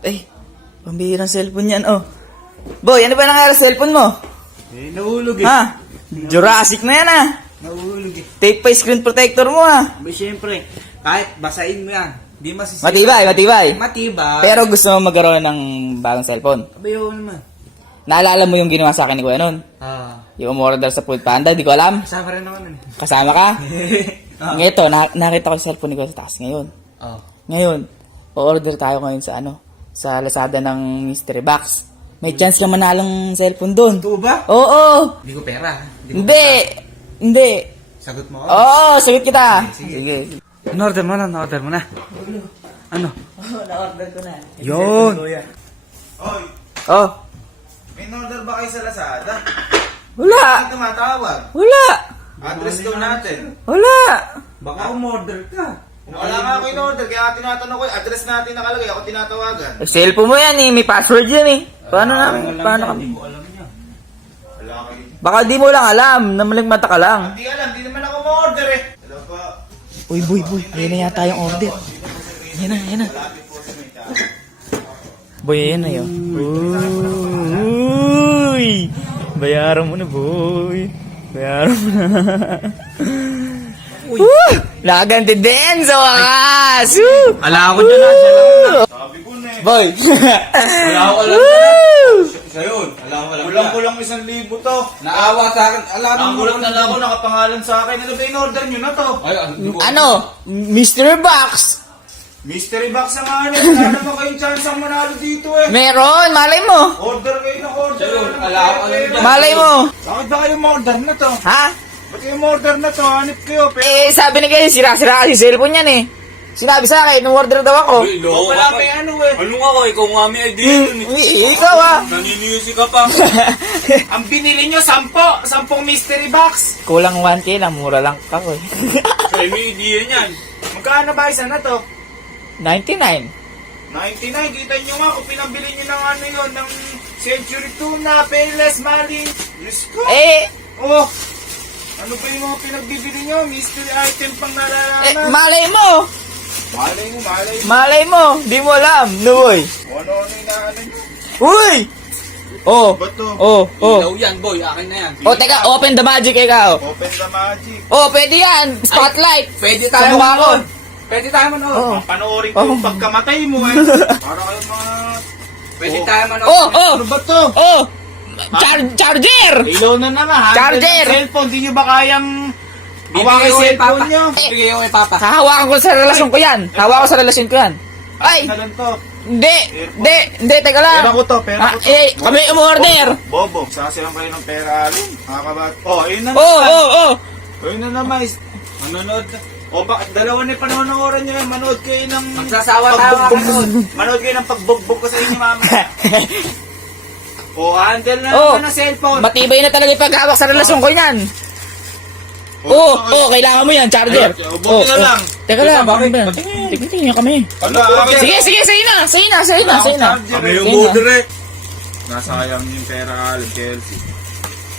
Ay, pambihirang cellphone yan, oh. Boy, ano ba nangyari sa cellphone mo? Nahulog eh. Ha? Jurassic na yan, ah. Nahulog eh. Tape pa yung screen protector mo, ah. Ba, syempre, kahit basahin mo yan, di masisira. Matibay. Matibay. Pero gusto mo magkaroon ng bagong cellphone. Abayo naman. Naalala mo yung ginawa sa akin ni Kuya noon? Ah. Yung umorder sa Food Panda, di ko alam. Kasama rin naman eh. Kasama ka? Ah. Ngito, nakita ko yung cellphone ni Kuya sa taas ngayon. Oh. Ngayon, order tayo ngayon sa sa Lazada ng Mystery Box. May chance ka manalong cellphone doon. Ito ba? Oo! Hindi ko pera. Hindi. Sagot mo ako. Oo, sagot kita. Sige. In-order mo na, in-order mo na. Ano? Oo, na-order ko na. Yun. Oy, Oh, may order ba kayo sa Lazada? wala. Bakit tumatawag? Wala. Address daw natin. Wala. Baka umorder ka. Wala nga ako in-order, kaya tinatanong ko, address natin nakalagay, ako tinatawagan. Cellphone mo yan eh, may password yan eh. Paano kami? Hindi ko alam niya. Wala kayo. Baka di mo lang alam, namaligmata ka lang. Hindi alam, di naman ako ma-order eh. Hello po. Uy, boy, ayun na yata yung order. Yan na. Malapit po sa may tao. Boy, ayan na yun. Uy! Bayaran mo na, boy. Bayaran mo na. Woo! Nakaganti din sa wakas! Woo! Ala ako dyan na, siya lang na. Sabi ko na eh. Boy! Wala ako alam Woo! Siya yun. Wala ako alam Kulang-kulang 1,000 to. Naawa sa akin. Alam Ang kulang na lang ako, nakapangalan sa akin. Ano ba in-order nyo na to? Ay, Ano? Mystery Box! Mystery box na nga niya. Wala naman kayong chance ang manalo dito eh. Meron! Malay mo! Order kayo ng order. Sa'yo, Ano wala ako alam dyan. Malay mo! Bakit ba kayo ma-order na to? Ha? Ba't kayo ma-order na to? Hanip kayo. Pero Eh, sabi ni kayo, sira-sira kasi cellphone yan eh. Sinabi sa akin, nung order daw ako. wala pa yung ano eh. Ano nga ko, ikaw nga may idea yun eh. Ikaw ah! Naninisi ka pa. Ang binili nyo, 10 mystery box. Kulang 1K lang, mura lang ako eh. Ay, may idea niyan. Magkano ba isa na to? 99. 99, kita nyo nga kung pinabili nyo ng ano yun, ng Century Tuna, Payless, Mali. Diyos ko. Eh, Oh, ano ba yung mga pinagbibili nyo? Mystery item pang nalalaman. malay mo! Malay mo. Malay mo! Di mo alam, no boy. Ano yung inaano nyo? Uy! Oh, Ba't to? oh. Ilaw yan, boy. Akin na yan. Oh, teka, open the magic ikaw. Open the magic. Oh, pwede yan. Spotlight. Pwede Sa tayo mukha ko. manood. Pwede tayo manood. Oh. Panoorin ko yung pagkamatay mo eh. Para kayo mga... Pwede tayo manood. Oh. Ano ba to? Oh! Charger! Ilaw na naman. Handle Charger! ng cellphone. Di nyo ba kayang... Bibigay Hawakan ko yung kay cellphone Papa. nyo? Bibigay ko kay Papa. Hahawakan ko sa relasyon ko yan. Hawakan ko sa relasyon ko yan. Ay! Na lang to. Hindi, teka lang. Pera ko to, pera ko to. Kami umorder. Bobo, sasilang kayo ng pera alin. Nakakabat. Oh, ayun na Oh, naman. oh. Ayun na naman. Manonood na. O bakit dalawa na panonooran nyo eh. Manood kayo ng... Magsasawa tayo pagbugbog. Manood kayo ng pagbugbog ko sa inyo mama. O, handle na Oh. naman ng cellphone. Matibay na talaga yung paghawak sa relasyon ko yan. Kailangan mo yan, charger. Buti na lang. Teka lang, Bakit? tingnan kami. Ano? Sige, sa'yo na. Kami yung Sige na. order eh. Nasayang yung pera alin, Chelsea.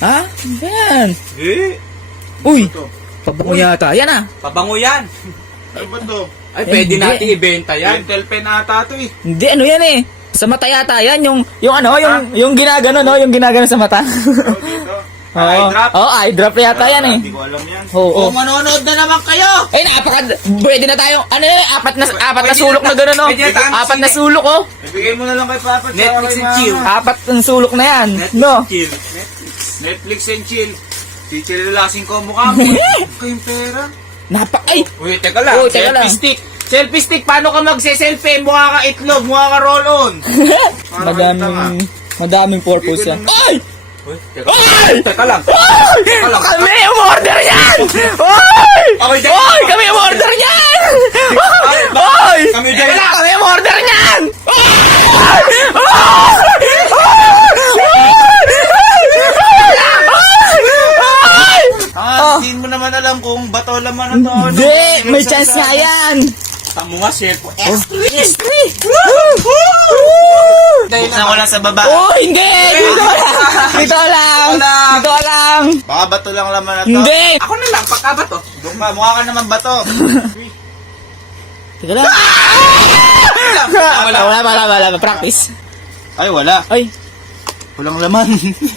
Ha? Ano ba yan? Eh? Uy, Ito. pabango yata. Yan ah. Pabango yan. Ano ba to? Ay, pwede hindi. natin ibenta yan. Dental pen ata to eh. Hindi, ano yan eh. Sa mata yata yan. Yung ginagano, no? Yung ginagano sa mata. Oh, dito. Eye drop. Eye drop yata yan eh. Hindi ko alam yan. Oo. Manonood na naman kayo. Eh, pwede na tayong, apat na sulok na gano'n, no? Pwede na tayong Apat na sine. sulok, oh. Ibigay mo na lang kay Papa. Netflix and chill. Apat na sulok na yan, no? Chill. Netflix and chill. Chichirilasin ko ang mukha mo. Kayong pera. Ay! Uy, teka lang. Oh, teka lang. Selfie stick. Selfie stick. Paano ka magse-selfie? Mukha ka itlog. Mukha ka roll-on. Madaming purpose yan. Ay! Uy, Ay! teka lang. Ay! lang. Kami umorder yan! Ay! Okay, dyan. Ay! Kami umorder yan! Ay! Kami dyan. Kami umorder yan! Ay! Hindi mo naman alam kung bato laman na to. Hindi! May chance nga yan! Tamo nga, chef. Buksan ko lang sa baba. Oh, hindi! Dito lang! Dito lang! Baka bato lang laman na to. Hindi! Ako na lang, pagka ba to? Doon pa, mukha ka naman bato. Teka lang. Wala. Practice. Ay, wala. Ay, Walang laman.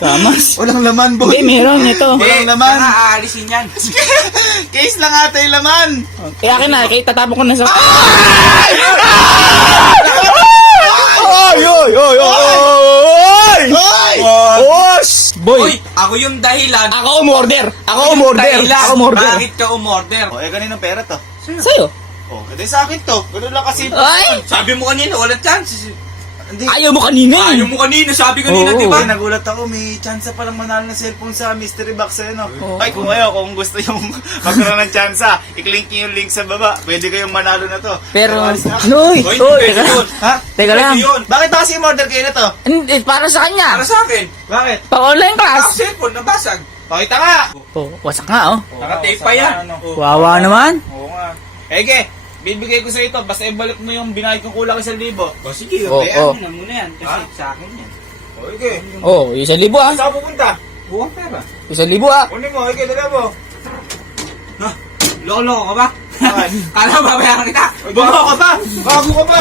kamas. Walang laman, boy. Hindi, meron ito. Walang laman. Aalisin yan. Case lang ata yung laman. Kaya akin na, kaya tatapon ko na sa... Hoy! Boy, Uy, ako yung dahilan. ako umorder. Ako yung umorder. dahilan. Ako umorder. Bakit ka umorder? Oh, kaninong pera to? Sa'yo. Oh, edi sa akin to. Ganun lang kasi. Ay! Sabi mo kanina, wala chance. Hindi. Ayaw mo kanina eh. Ayaw mo kanina, sabi kanina, Oo. di ba? Ay, nagulat ako, may chance pa lang manalo ng cellphone sa mystery box eh, no? Oo. Ay, kung gusto yung magkaroon ng chance, i-click nyo yung link sa baba. Pwede kayong manalo na to. Pero, alis na ako. Uy, Hoy, uy, pwede teka lang. yun. Ha? Teka lang. Pwede yun. Bakit ba kasi order kayo na to? Hindi, para sa kanya. Para sa akin. Bakit? Pa-online class. Ako cellphone, nabasag. Pakita nga! Oh, wasak nga oh. Naka-tape pa yan. Ano? Oh. Wawa naman. Oo nga. Ege, bibigay ko sa ito. Basta ibalik mo yung binayad kong kulang 1,000. O sige, Oo, bayaan oo. mo na muna yan. Kasi sa akin yan. O, Ege. Oh, 1,000 ah. Saan ka pupunta? Buwang pera. 1,000 ah. Kunin mo, Ege, dala mo. Ha? Loko-loko ka ba? Bakit? Kala mo babayaran kita? Bago ka pa! Bago ka pa!